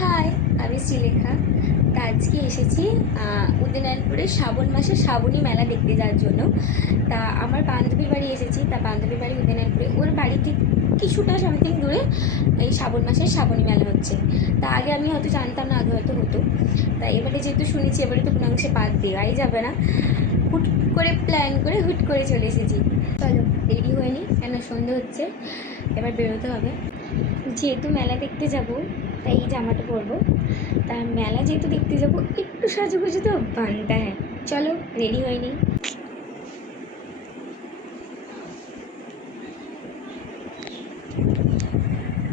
High, আমি শ্রীলেখা। তা আজকে এসেছি উদয়নারায়ণপুরে শ্রাবণ মাসে শ্রাবণী মেলা দেখতে যাওয়ার জন্য। তা আমার বান্ধবীর বাড়ি এসেছি। তা বান্ধবীর বাড়ি উদয়নারায়ণপুরে, ওর বাড়িতে কিছুটা সামথিং দূরে এই শ্রাবণ মাসে শ্রাবণী মেলা হচ্ছে। তা আগে আমি হয়তো জানতাম না, আগে হয়তো হতো। তা এবারে যেহেতু শুনেছি, এবারে তো কোনো অংশে বাদ দেওয়াই যাবে না। হুট করে প্ল্যান করে হুট করে চলে এসেছি। চলো রেডি হয়ে নিই, কেন সন্ধে হচ্ছে, এবার বেরোতে হবে। যেহেতু মেলা দেখতে যাব তাই এই জামাটা পরবো। তার মেলা যেহেতু দেখতে যাব, একটু সাজুগুজু তো বানতা হ্যাঁ। চলো রেডি হয়ে নিই।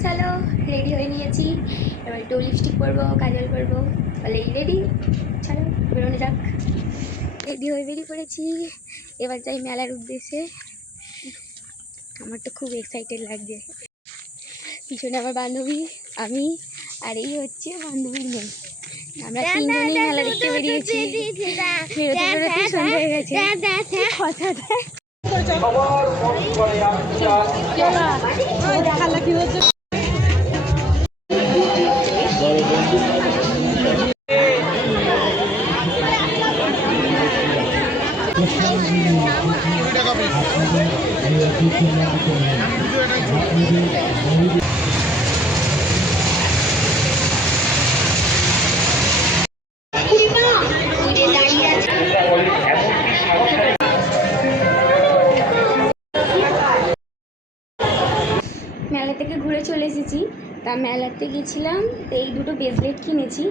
চলো রেডি হয়ে নিয়েছি, এবার একটু লিপস্টিক পরবো, কাজল পরবো, বলেই রেডি। চলো বেরোনো যাক। রেডি হয়ে বেরিয়ে পড়েছি, এবার যাই মেলার উদ্দেশ্যে। আমার তো খুব এক্সাইটেড লাগছে। পিছনে আমার বান্ধবী, আমি, আর এই হচ্ছে বান্ধবীর মেয়ে। আমরা তিনজনেই মেলা দেখতে বেরিয়েছি। বেরোতে বেরোতে সন্ধ্যা হয়ে গেছে। কথা দেয় মেলা থেকে ঘুরে চলে এসেছি। তা মেলাতে গেছিলাম, তো এই দুটো ব্রেসলেট কিনেছি।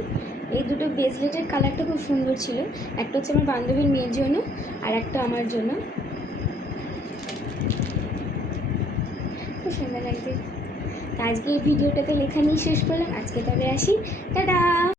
এই দুটো ব্রেসলেটের কালারটা খুব সুন্দর ছিল। একটা হচ্ছে আমার বান্ধবীর মেয়ের জন্য, আর একটা আমার জন্য। খুব সুন্দর লাগছে। তা আজকে এই ভিডিওটাতে লেখা নিয়ে শেষ করলাম। আজকে তবে আসি, টাটা।